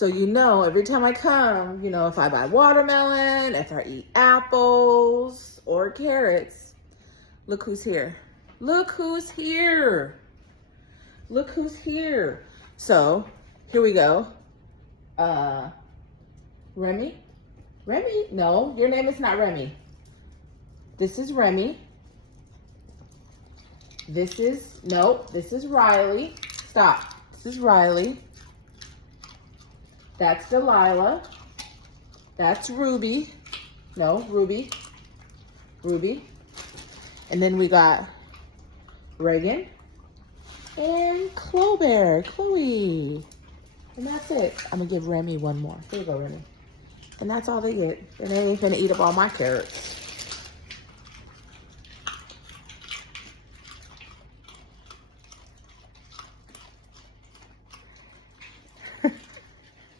So you know, every time I come, you know, if I buy watermelon, if I eat apples or carrots, look who's here. Look who's here. Look who's here. So here we go. Remy? Remy? No, your name is not Remy. This is Remy. This is Riley. Stop. This is Riley. That's Delilah. That's Ruby. No, Ruby. Ruby. And then we got Reagan and Chloe. And that's it. I'm gonna give Remy one more. Here you go, Remy. And that's all they get. And they ain't gonna eat up all my carrots.